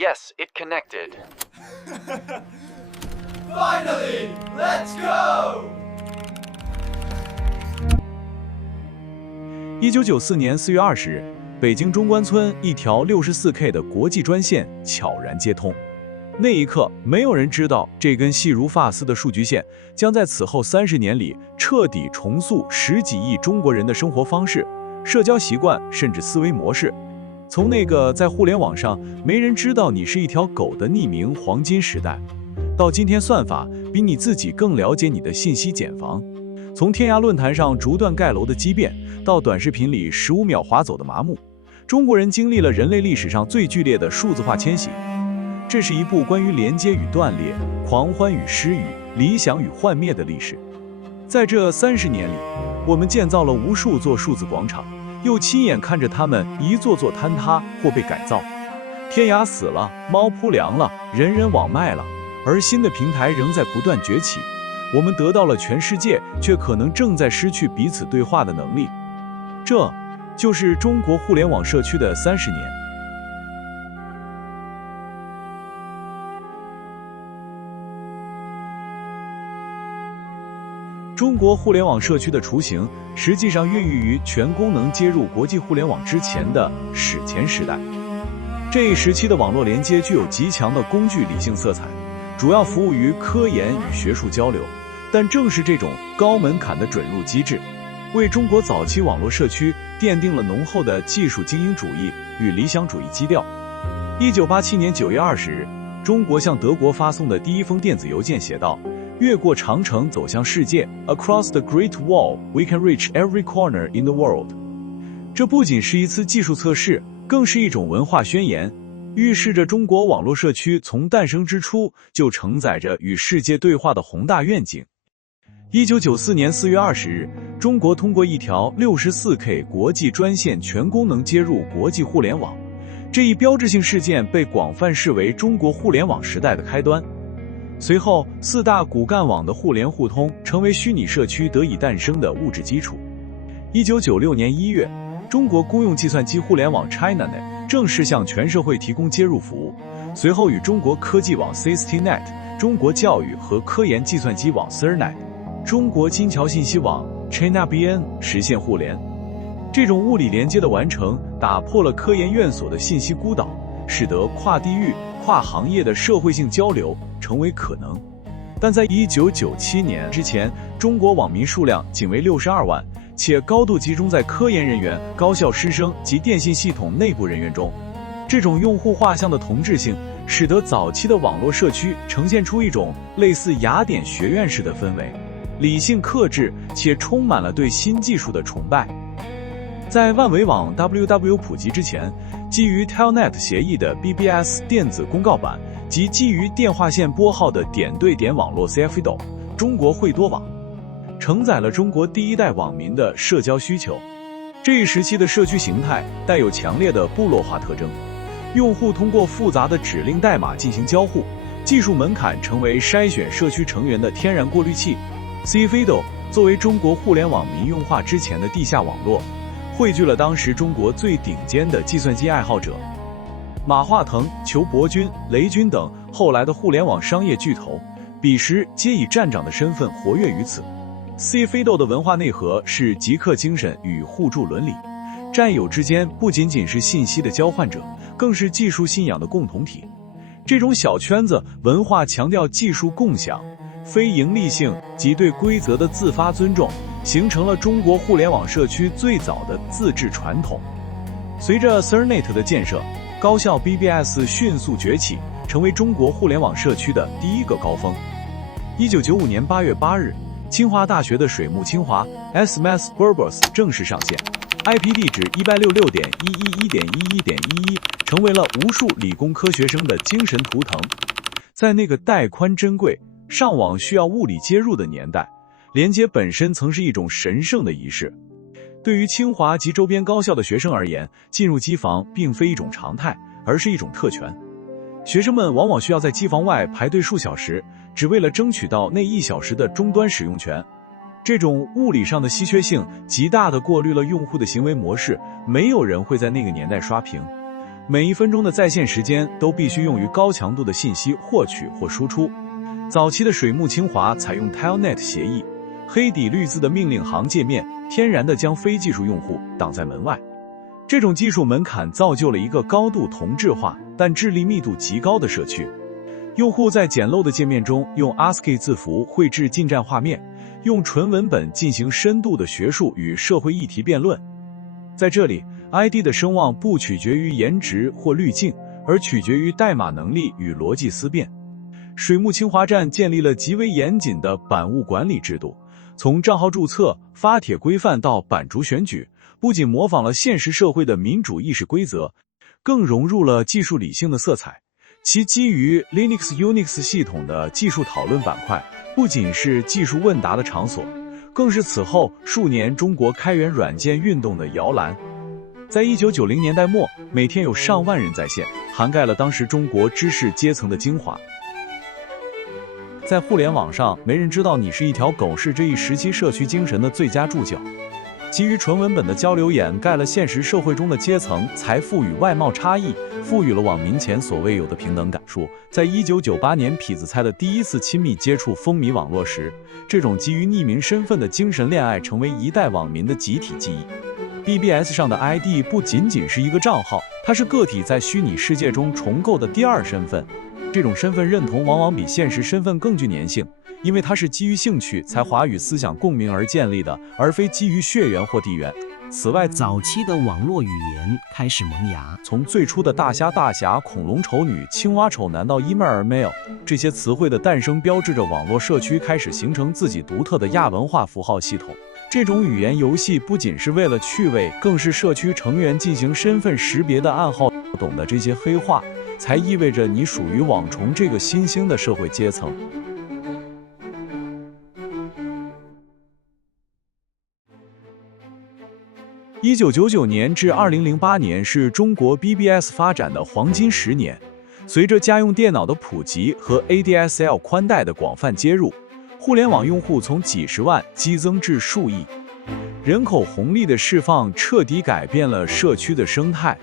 Yes, it connected. Finally, let's go! 1994年4月20日，北京中关村一条64K 的国际专线悄然接通。那一刻，没有人知道这根细如发丝的数据线将在此后30年里彻底重塑10几亿中国人的生活方式、社交习惯，甚至思维模式。从那个在互联网上没人知道你是一条狗的匿名黄金时代，到今天算法比你自己更了解你的信息茧房；从天涯论坛上逐段盖楼的激变，到短视频里15秒划走的麻木，中国人经历了人类历史上最剧烈的数字化迁徙。这是一部关于连接与断裂、狂欢与失语、理想与幻灭的历史。在这30年里，我们建造了无数座数字广场，又亲眼看着它们一座座坍塌或被改造。天涯死了，猫扑凉了，人人网卖了，而新的平台仍在不断崛起。我们得到了全世界，却可能正在失去彼此对话的能力。这就是中国互联网社区的30年。中国互联网社区的雏形，实际上孕育于全功能接入国际互联网之前的史前时代。这一时期的网络连接具有极强的工具理性色彩，主要服务于科研与学术交流。但正是这种高门槛的准入机制，为中国早期网络社区奠定了浓厚的技术精英主义与理想主义基调。1987年9月20日，中国向德国发送的第一封电子邮件写道：越过长城走向世界 ，Across the Great Wall, we can reach every corner in the world。这不仅是一次技术测试，更是一种文化宣言，预示着中国网络社区从诞生之初就承载着与世界对话的宏大愿景。1994年4月20日，中国通过一条64K 国际专线全功能接入国际互联网，这一标志性事件被广泛视为中国互联网时代的开端。随后，4大骨干网的互联互通成为虚拟社区得以诞生的物质基础。1996年1月，中国公用计算机互联网 ChinaNet 正式向全社会提供接入服务，随后与中国科技网 SysTNet、中国教育和科研计算机网 CERNET、中国金桥信息网 ChinaBN 实现互联。这种物理连接的完成，打破了科研院所的信息孤岛，使得跨地域、跨行业的社会性交流成为可能。但在1997年之前，中国网民数量仅为62万，且高度集中在科研人员、高校师生及电信系统内部人员中。这种用户画像的同质性，使得早期的网络社区呈现出一种类似雅典学院式的氛围，理性克制且充满了对新技术的崇拜。在万维网 WW 普及之前，基于 Telnet 协议的 BBS 电子公告板及基于电话线拨号的点对点网络 CFIDO 中国惠多网，承载了中国第一代网民的社交需求。这一时期的社区形态带有强烈的部落化特征，用户通过复杂的指令代码进行交互，技术门槛成为筛选社区成员的天然过滤器。CFIDO 作为中国互联网民用化之前的地下网络，汇聚了当时中国最顶尖的计算机爱好者，马化腾、裘伯钧、雷军等后来的互联网商业巨头，彼时皆以站长的身份活跃于此。CFIDO 的文化内核是极客精神与互助伦理，战友之间不仅仅是信息的交换者，更是技术信仰的共同体。这种小圈子文化强调技术共享、非盈利性及对规则的自发尊重，形成了中国互联网社区最早的自治传统。随着 CERNET 的建设，高校 BBS 迅速崛起，成为中国互联网社区的第一个高峰。1995年8月8日，清华大学的水木清华 SMS Burbus 正式上线， IP 地址 166.111.11.11， 成为了无数理工科学生的精神图腾。在那个带宽珍贵、上网需要物理接入的年代，连接本身曾是一种神圣的仪式。对于清华及周边高校的学生而言，进入机房并非一种常态，而是一种特权。学生们往往需要在机房外排队数小时，只为了争取到那1小时的终端使用权。这种物理上的稀缺性极大地过滤了用户的行为模式，没有人会在那个年代刷屏。每1分钟的在线时间都必须用于高强度的信息获取或输出。早期的水木清华采用 Telnet 协议，黑底绿字的命令行界面天然地将非技术用户挡在门外。这种技术门槛造就了一个高度同质化但智力密度极高的社区。用户在简陋的界面中用 ASCII 字符绘制近战画面，用纯文本进行深度的学术与社会议题辩论。在这里 ID 的声望不取决于颜值或滤镜，而取决于代码能力与逻辑思辨。水木清华站建立了极为严谨的版务管理制度，从账号注册、发帖规范到版主选举，不仅模仿了现实社会的民主意识规则，更融入了技术理性的色彩。其基于 Linux、Unix 系统的技术讨论板块，不仅是技术问答的场所，更是此后数年中国开源软件运动的摇篮。在1990年代末，每天有上万人在线，涵盖了当时中国知识阶层的精华。在互联网上，没人知道你是一条狗是这一时期社区精神的最佳注脚。基于纯文本的交流掩盖了现实社会中的阶层、财富与外貌差异，赋予了网民前所未有的平等感。在1998年痞子猜的第一次亲密接触风靡网络时，这种基于匿名身份的精神恋爱成为一代网民的集体记忆。BBS 上的 ID 不仅仅是一个账号，它是个体在虚拟世界中重构的第二身份。这种身份认同往往比现实身份更具粘性，因为它是基于兴趣、才华与思想共鸣而建立的，而非基于血缘或地缘。此外，早期的网络语言开始萌芽，从最初的大虾大侠、恐龙丑女、青蛙丑男到 email 这些词汇的诞生，标志着网络社区开始形成自己独特的亚文化符号系统。这种语言游戏不仅是为了趣味，更是社区成员进行身份识别的暗号。懂得这些黑话，才意味着你属于网虫这个新兴的社会阶层。1999年至2008年是中国 BBS 发展的黄金10年。随着家用电脑的普及和 ADSL 宽带的广泛接入，互联网用户从几十万激增至数亿。人口红利的释放彻底改变了社区的生态，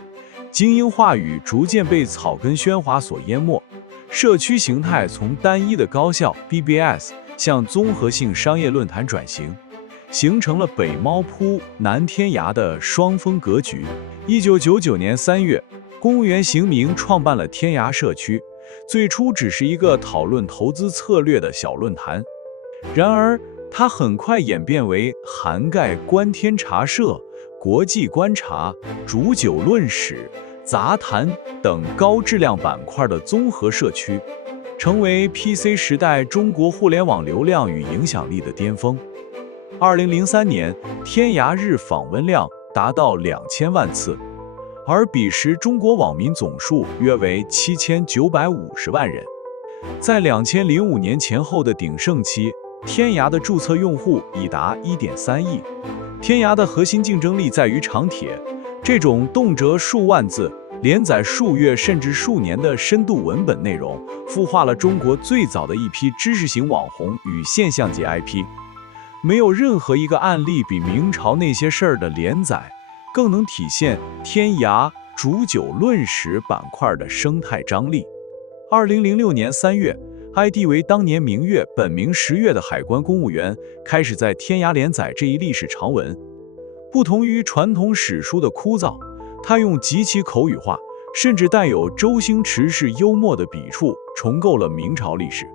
精英话语逐渐被草根喧哗所淹没，社区形态从单一的高校 BBS 向综合性商业论坛转型，形成了北猫扑、南天涯的双峰格局。1999年3月，公务员邢明创办了天涯社区，最初只是一个讨论投资策略的小论坛，然而它很快演变为涵盖观天茶社、国际观察、煮酒论史、杂谈等高质量板块的综合社区，成为 PC 时代中国互联网流量与影响力的巅峰。2003年，天涯日访问量达到2000万次，而彼时中国网民总数约为7950万人。在2005年前后的鼎盛期，天涯的注册用户已达1.3亿。天涯的核心竞争力在于长帖，这种动辄数万字、连载数月甚至数年的深度文本内容，孵化了中国最早的一批知识型网红与现象级 IP。没有任何一个案例比明朝那些事儿的连载更能体现天涯煮酒论史板块的生态张力。2006年3月，ID 为当年明月本名10月的海关公务员，开始在天涯连载这一历史长文。不同于传统史书的枯燥，他用极其口语化，甚至带有周星驰式幽默的笔触，重构了明朝历史。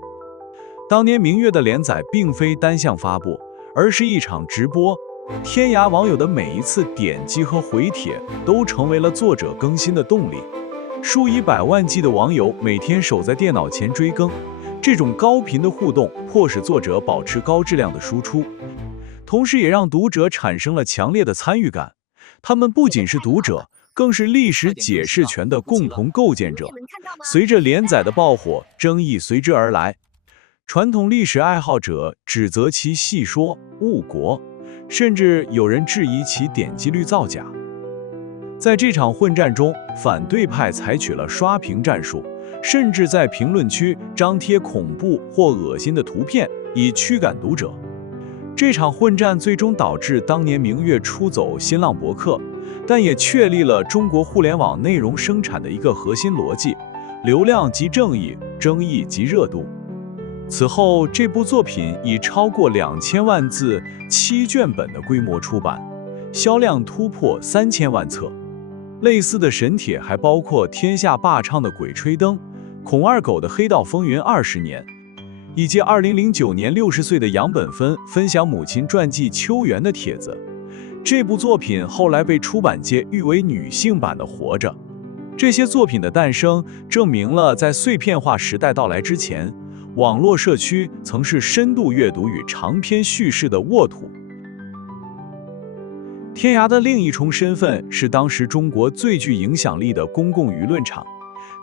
当年明月的连载并非单向发布，而是一场直播。天涯网友的每一次点击和回帖，都成为了作者更新的动力。数以百万计的网友每天守在电脑前追更，这种高频的互动迫使作者保持高质量的输出，同时也让读者产生了强烈的参与感。他们不仅是读者，更是历史解释权的共同构建者。随着连载的爆火，争议随之而来。传统历史爱好者指责其戏说误国，甚至有人质疑其点击率造假。在这场混战中，反对派采取了刷屏战术，甚至在评论区张贴恐怖或恶心的图片，以驱赶读者。这场混战最终导致当年明月出走新浪博客，但也确立了中国互联网内容生产的一个核心逻辑：流量即正义，争议即热度。此后，这部作品以超过2000万字7卷本的规模出版，销量突破3000万册。类似的神帖还包括天下霸唱的《鬼吹灯》、孔二狗的《黑道风云20年》，以及2009年60岁的杨本芬分享母亲传记秋园的帖子。这部作品后来被出版界誉为女性版的《活着》。这些作品的诞生，证明了在碎片化时代到来之前，网络社区曾是深度阅读与长篇叙事的沃土。天涯的另一重身份是当时中国最具影响力的公共舆论场。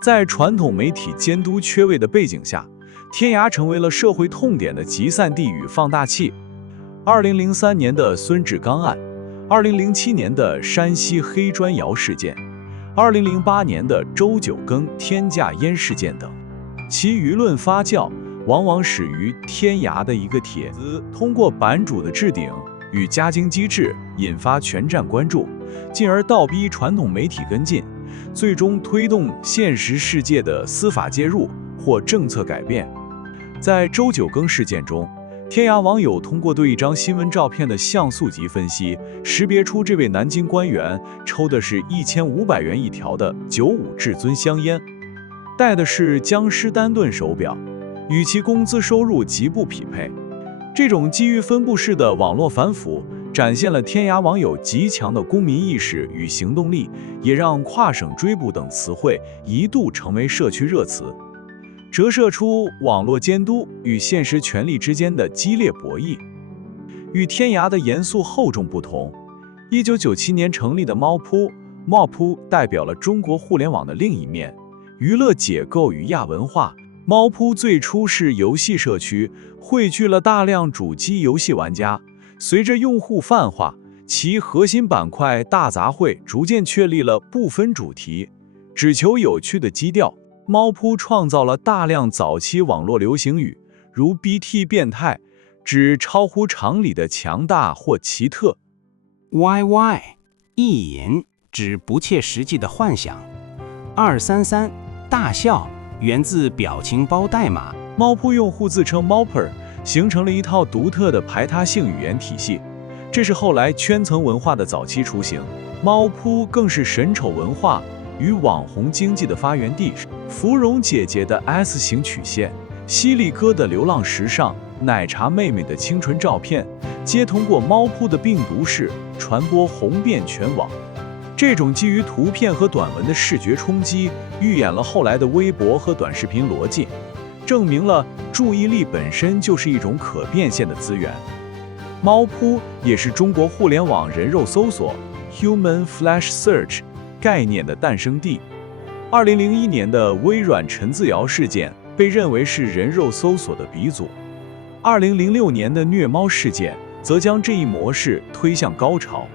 在传统媒体监督缺位的背景下，天涯成为了社会痛点的集散地与放大器。2003年的孙志刚案，2007年的山西黑砖窑事件，2008年的周九更天价烟事件等，其舆论发酵往往始于天涯的一个帖子通过版主的置顶与加精机制引发全站关注，进而倒逼传统媒体跟进，最终推动现实世界的司法介入或政策改变。在周九更事件中，天涯网友通过对一张新闻照片的像素级分析，识别出这位南京官员抽的是1500元一条的95至尊香烟，戴的是江诗丹顿手表，与其工资收入极不匹配。这种基于分布式的网络反腐，展现了天涯网友极强的公民意识与行动力，也让跨省追捕等词汇一度成为社区热词，折射出网络监督与现实权力之间的激烈博弈。与天涯的严肃厚重不同，1997年成立的猫扑代表了中国互联网的另一面，娱乐解构与亚文化。猫扑最初是游戏社区，汇聚了大量主机游戏玩家。随着用户泛化，其核心板块大杂烩逐渐确立了不分主题，只求有趣的基调。猫扑创造了大量早期网络流行语，如 BT 变态，指超乎常理的强大或奇特。YY 意淫，指不切实际的幻想。233大笑，源自表情包代码。猫扑用户自称 Mopper， 形成了一套独特的排他性语言体系，这是后来圈层文化的早期雏形。猫扑更是神丑文化与网红经济的发源地。芙蓉姐姐的 S 型曲线，犀利哥的流浪时尚，奶茶妹妹的清纯照片，皆通过猫扑的病毒式传播红遍全网。这种基于图片和短文的视觉冲击，预演了后来的微博和短视频逻辑，证明了注意力本身就是一种可变现的资源。猫扑也是中国互联网人肉搜索 Human Flash Search 概念的诞生地。2001年的微软陈自尧事件被认为是人肉搜索的鼻祖。2006年的虐猫事件则将这一模式推向高潮。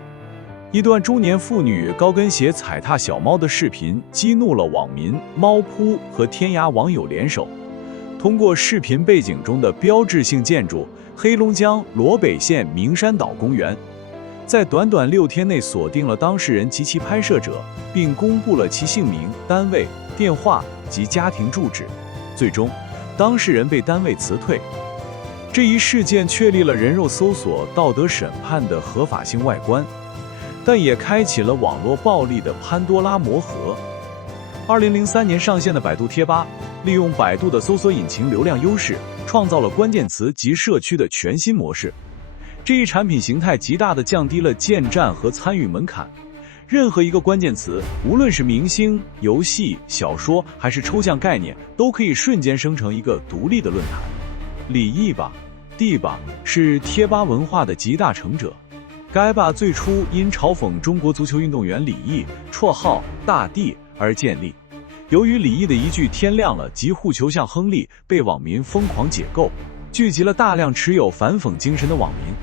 一段中年妇女高跟鞋踩踏小猫的视频激怒了网民，猫扑和天涯网友联手，通过视频背景中的标志性建筑黑龙江罗北县名山岛公园，在短短6天内锁定了当事人及其拍摄者，并公布了其姓名、单位、电话及家庭住址。最终，当事人被单位辞退。这一事件确立了人肉搜索道德审判的合法性外观，但也开启了网络暴力的潘多拉魔盒。2003年上线的百度贴吧，利用百度的搜索引擎流量优势，创造了关键词及社区的全新模式。这一产品形态极大地降低了建站和参与门槛。任何一个关键词，无论是明星、游戏、小说还是抽象概念，都可以瞬间生成一个独立的论坛。李毅吧、帝吧是贴吧文化的集大成者。该吧最初因嘲讽中国足球运动员李毅，绰号大帝而建立。由于李毅的一句天亮了即护球像亨利被网民疯狂解构，聚集了大量持有反讽精神的网民。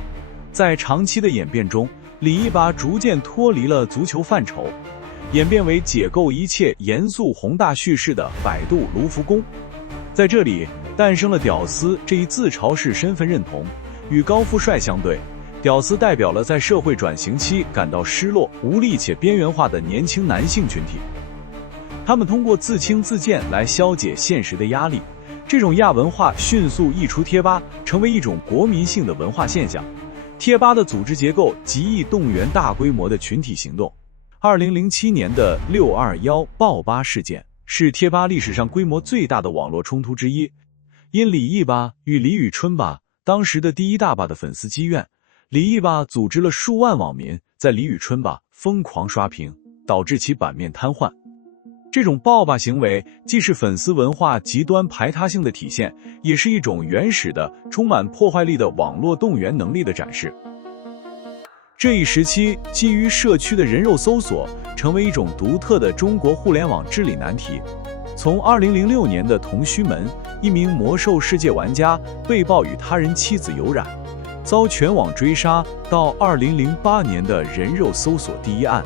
在长期的演变中，李毅吧逐渐脱离了足球范畴，演变为解构一切严肃宏大叙事的百度卢浮宫。在这里诞生了屌丝这一自嘲式身份认同，与高富帅相对，屌丝代表了在社会转型期感到失落、无力且边缘化的年轻男性群体。他们通过自轻自贱来消解现实的压力。这种亚文化迅速溢出贴吧，成为一种国民性的文化现象。贴吧的组织结构极易动员大规模的群体行动。2007年的621爆吧事件是贴吧历史上规模最大的网络冲突之一。因李毅吧与李宇春吧当时的第一大吧的粉丝积怨，李毅吧组织了数万网民在李宇春吧疯狂刷屏，导致其版面瘫痪。这种爆吧行为既是粉丝文化极端排他性的体现，也是一种原始的、充满破坏力的网络动员能力的展示。这一时期，基于社区的人肉搜索成为一种独特的中国互联网治理难题。从2006年的同须门，一名魔兽世界玩家被曝与他人妻子有染，遭全网追杀，到2008年的人肉搜索第一案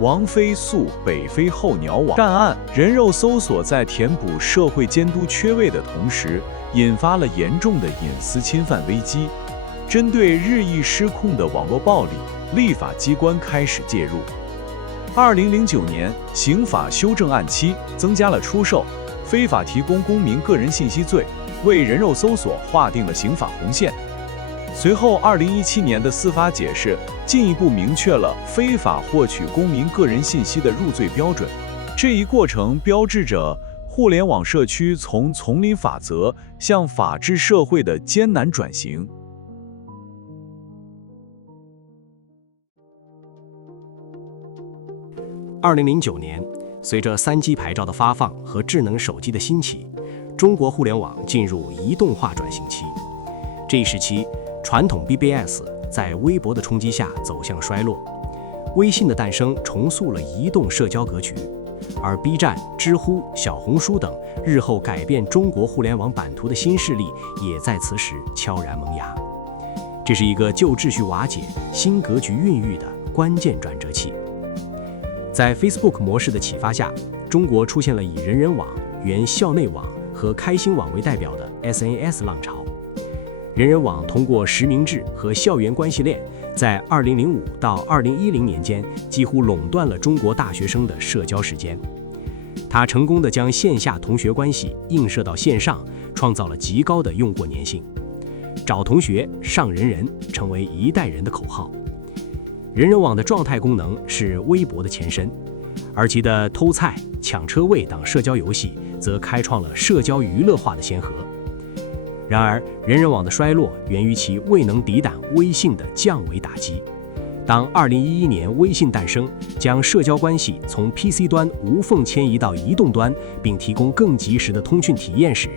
王飞诉北非候鸟网战案，人肉搜索在填补社会监督缺位的同时，引发了严重的隐私侵犯危机。针对日益失控的网络暴力，立法机关开始介入。2009年，刑法修正案期增加了出售、非法提供公民个人信息罪，为人肉搜索划定了刑法红线。随后，2017年的司法解释进一步明确了非法获取公民个人信息的入罪标准。这一过程标志着互联网社区从丛林法则向法治社会的艰难转型。2009年，随着3G 牌照的发放和智能手机的兴起，中国互联网进入移动化转型期。这一时期，传统 BBS 在微博的冲击下走向衰落，微信的诞生重塑了移动社交格局，而 B 站、知乎、小红书等日后改变中国互联网版图的新势力也在此时悄然萌芽。这是一个旧秩序瓦解、新格局孕育的关键转折期。在 Facebook 模式的启发下，中国出现了以人人网、原校内网和开心网为代表的 SNS 浪潮。人人网通过实名制和校园关系链，在2005到2010年间几乎垄断了中国大学生的社交时间。它成功地将线下同学关系映射到线上，创造了极高的用户粘性。找同学、上人人成为一代人的口号。人人网的状态功能是微博的前身，而其的偷菜、抢车位等社交游戏则开创了社交娱乐化的先河。然而，人人网的衰落源于其未能抵挡微信的降维打击。当2011年微信诞生，将社交关系从 PC 端无缝迁移到移动端，并提供更及时的通讯体验时，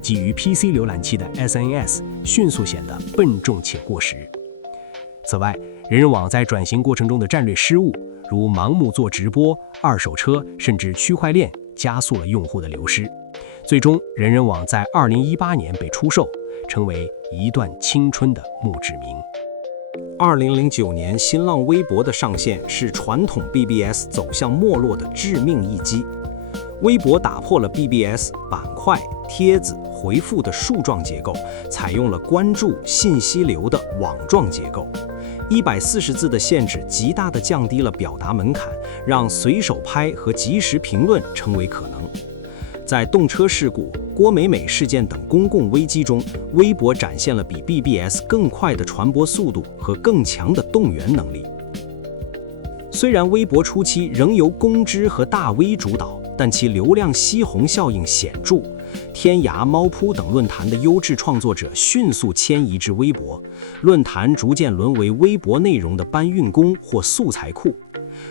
基于 PC 浏览器的 SNS 迅速显得笨重且过时。此外，人人网在转型过程中的战略失误，如盲目做直播、二手车，甚至区块链，加速了用户的流失。最终，人人网在2018年被出售，成为一段青春的墓志铭。2009年，新浪微博的上线是传统 BBS 走向没落的致命一击。微博打破了 BBS 板块、帖子、回复的树状结构，采用了关注、信息流的网状结构。140字的限制极大地降低了表达门槛，让随手拍和即时评论成为可能。在动车事故、郭美美事件等公共危机中，微博展现了比 BBS 更快的传播速度和更强的动员能力。虽然微博初期仍由公知和大 V 主导，但其流量吸红效应显著，天涯、猫扑等论坛的优质创作者迅速迁移至微博，论坛逐渐沦为微博内容的搬运工或素材库。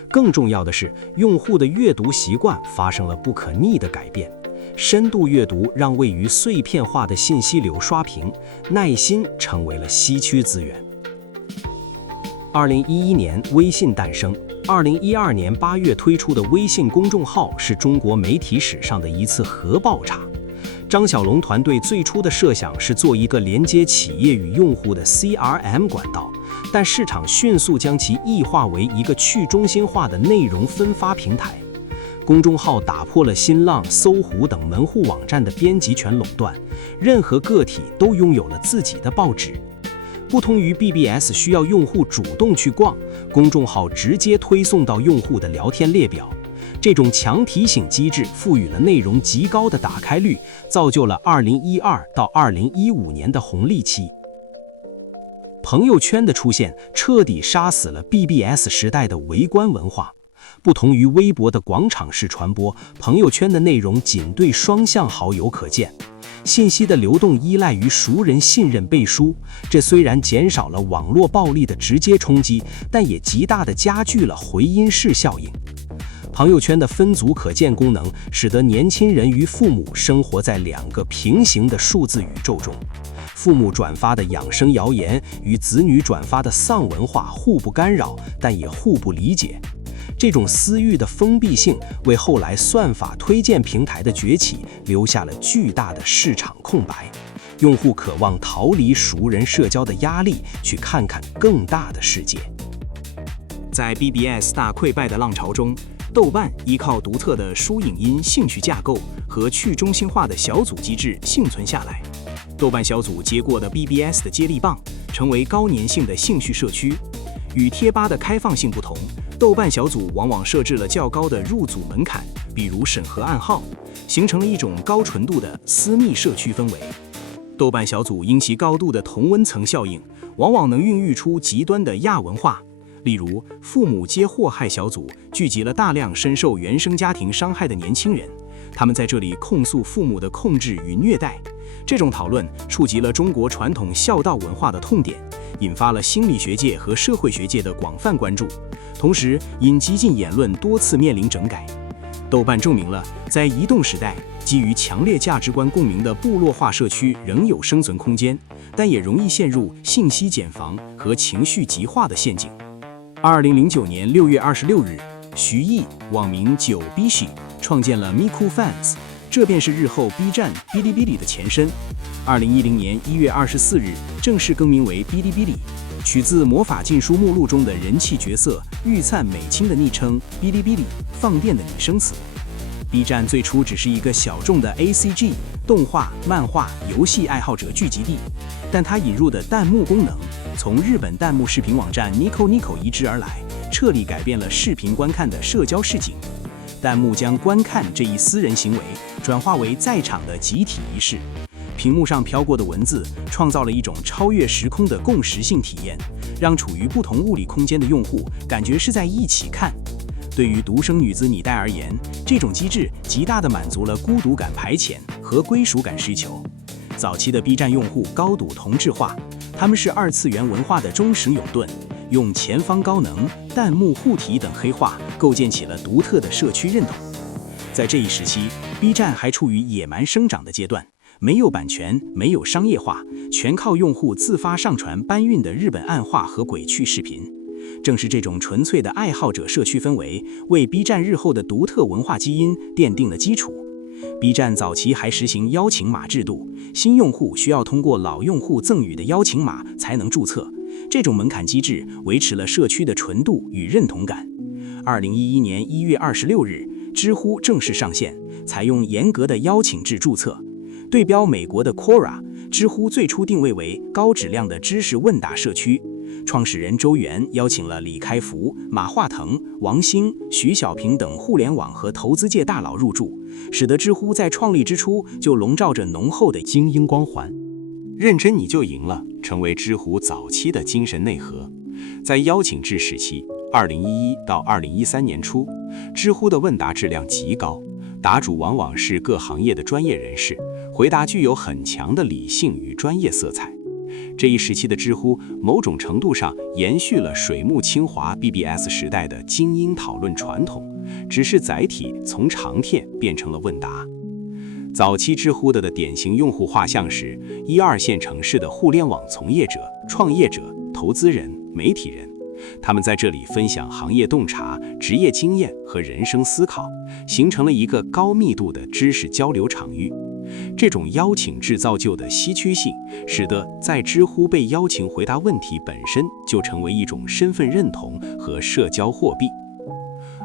更重要的是，用户的阅读习惯发生了不可逆的改变，深度阅读让位于碎片化的信息流刷屏，耐心成为了稀缺资源。2011年，微信诞生。2012年8月推出的微信公众号是中国媒体史上的一次核爆炸。张小龙团队最初的设想是做一个连接企业与用户的 CRM 管道，但市场迅速将其异化为一个去中心化的内容分发平台。公众号打破了新浪、搜狐等门户网站的编辑权垄断，任何个体都拥有了自己的报纸。不同于 BBS 需要用户主动去逛，公众号直接推送到用户的聊天列表。这种强提醒机制赋予了内容极高的打开率，造就了2012到2015年的红利期。朋友圈的出现彻底杀死了 BBS 时代的围观文化。不同于微博的广场式传播，朋友圈的内容仅对双向好友可见。信息的流动依赖于熟人信任背书，这虽然减少了网络暴力的直接冲击，但也极大地加剧了回音室效应。朋友圈的分组可见功能，使得年轻人与父母生活在两个平行的数字宇宙中。父母转发的养生谣言与子女转发的丧文化互不干扰，但也互不理解。这种私域的封闭性为后来算法推荐平台的崛起留下了巨大的市场空白。用户渴望逃离熟人社交的压力，去看看更大的世界。在 BBS 大溃败的浪潮中，豆瓣依靠独特的书影音兴趣架构和去中心化的小组机制幸存下来。豆瓣小组接过的 BBS 的接力棒，成为高粘性的兴趣社区。与贴吧的开放性不同，豆瓣小组往往设置了较高的入组门槛，比如审核暗号，形成了一种高纯度的私密社区氛围。豆瓣小组因其高度的同温层效应，往往能孕育出极端的亚文化。例如，父母皆祸害小组聚集了大量深受原生家庭伤害的年轻人，他们在这里控诉父母的控制与虐待。这种讨论触及了中国传统孝道文化的痛点，引发了心理学界和社会学界的广泛关注，同时因激进言论多次面临整改。豆瓣证明了，在移动时代，基于强烈价值观共鸣的部落化社区仍有生存空间，但也容易陷入信息茧房和情绪极化的陷阱。2009年6月26日，徐艺网名9bishi创建了 Miku Fans， 这便是日后 B 站、哔哩哔哩的前身。2010年1月24日正式更名为哔哩哔哩，取自《魔法禁书目录》中的人气角色玉灿美清的昵称哔哩哔哩放电的拟声词。B 站最初只是一个小众的 ACG 动画、漫画、游戏爱好者聚集地，但它引入的弹幕功能，从日本弹幕视频网站 Nico Nico 移植而来，彻底改变了视频观看的社交市井。弹幕将观看这一私人行为转化为在场的集体仪式。屏幕上飘过的文字创造了一种超越时空的共识性体验，让处于不同物理空间的用户感觉是在一起看。对于独生女子拟代而言，这种机制极大地满足了孤独感排遣和归属感需求。早期的 B 站用户高度同质化，他们是二次元文化的忠实拥趸，用前方高能、弹幕护体等黑化构建起了独特的社区认同。在这一时期， B 站还处于野蛮生长的阶段，没有版权，没有商业化，全靠用户自发上传搬运的日本暗话和鬼趣视频。正是这种纯粹的爱好者社区氛围，为 B 站日后的独特文化基因奠定了基础。B 站早期还实行邀请码制度，新用户需要通过老用户赠予的邀请码才能注册。这种门槛机制维持了社区的纯度与认同感。2011年1月26日，知乎正式上线，采用严格的邀请制注册。对标美国的 Quora， 知乎最初定位为高质量的知识问答社区。创始人周源邀请了李开复、马化腾、王兴、徐小平等互联网和投资界大佬入驻，使得知乎在创立之初就笼罩着浓厚的精英光环。认真你就赢了，成为知乎早期的精神内核。在邀请制时期，2011到2013年初，知乎的问答质量极高，答主往往是各行业的专业人士，回答具有很强的理性与专业色彩。这一时期的知乎，某种程度上延续了水木清华 BBS 时代的精英讨论传统，只是载体从长帖变成了问答。早期知乎的典型用户画像是1、2线城市的互联网从业者、创业者、投资人、媒体人，他们在这里分享行业洞察、职业经验和人生思考，形成了一个高密度的知识交流场域。这种邀请制造就的稀缺性，使得在知乎被邀请回答问题本身就成为一种身份认同和社交货币。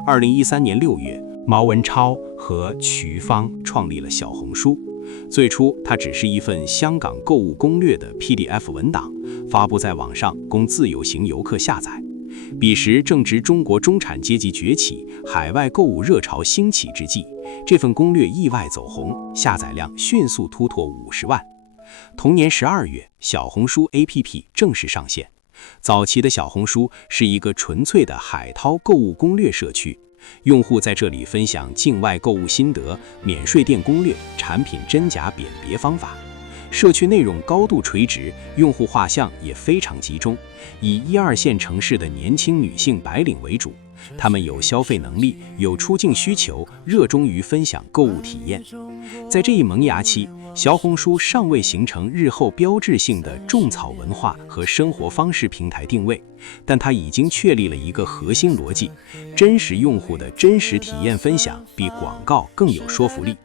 2013年6月，毛文超和瞿芳创立了小红书，最初，它只是一份香港购物攻略的 PDF 文档，发布在网上供自由行游客下载。彼时正值中国中产阶级崛起、海外购物热潮兴起之际，这份攻略意外走红，下载量迅速突破50万。同年12月，小红书 APP 正式上线。早期的小红书是一个纯粹的海淘购物攻略社区，用户在这里分享境外购物心得、免税店攻略、产品真假辨别方法。社区内容高度垂直，用户画像也非常集中，以1、2线城市的年轻女性白领为主。他们有消费能力，有出境需求，热衷于分享购物体验。在这一萌芽期，小红书尚未形成日后标志性的种草文化和生活方式平台定位，但它已经确立了一个核心逻辑：真实用户的真实体验分享比广告更有说服力。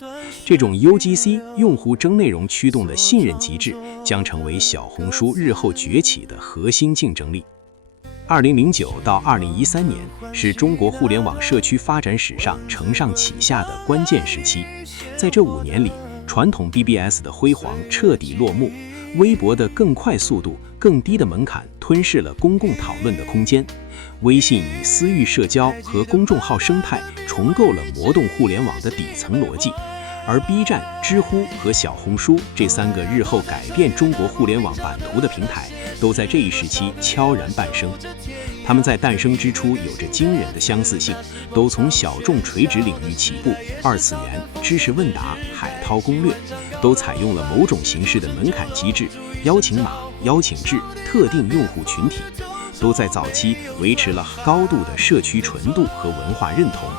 这种 UGC 用户争内容驱动的信任机制，将成为小红书日后崛起的核心竞争力。2009到2013年是中国互联网社区发展史上承上启下的关键时期。在这5年里，传统 BBS 的辉煌彻底落幕，微博的更快速度、更低的门槛吞噬了公共讨论的空间。微信以私域社交和公众号生态重构了魔动互联网的底层逻辑。而 B 站、知乎和小红书这3个日后改变中国互联网版图的平台，都在这一时期悄然诞生。它们在诞生之初有着惊人的相似性，都从小众垂直领域起步，二次元、知识问答、海淘攻略，都采用了某种形式的门槛机制、邀请码、邀请制、特定用户群体，都在早期维持了高度的社区纯度和文化认同。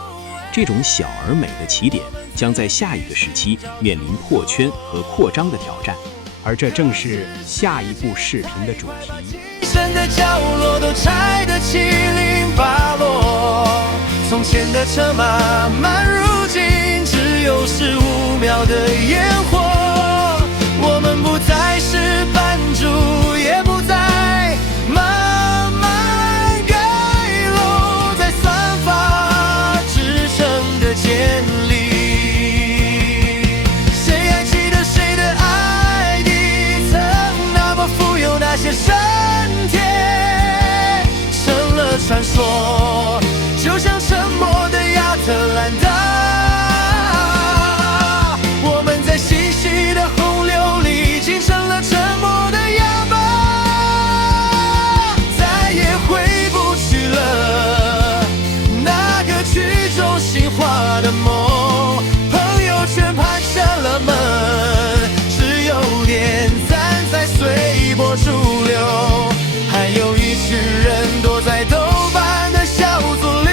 这种小而美的起点，将在下一个时期面临破圈和扩张的挑战，而这正是下一部视频的主题。深的角落都拆得七零八落，从前的车马慢，如今只有15秒的烟火。我们不再是版主，也不再慢慢盖楼在算法支撑的建立。谁还记得谁的爱你曾那么富有，那些深铁成了传说，就像沉默的亚特兰大。我们在细细的洪流里竟成了沉默的哑巴，再也回不去了那个曲终心化的梦。朋友圈拍下了门，只有点赞才随波逐流，还有一群人躲在豆瓣的小组里，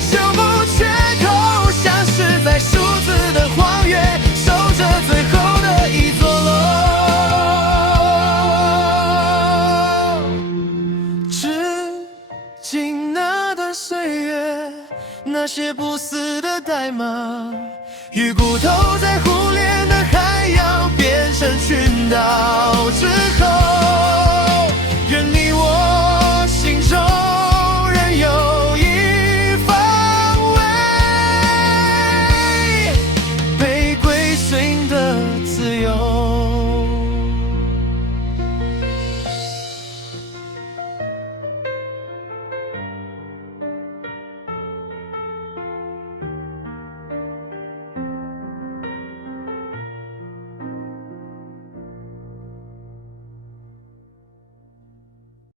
修补缺口，像是在数字的荒原守着最后的一座楼。至今那段岁月，那些不死的代码，与骨头在互联的海洋变成群岛之后。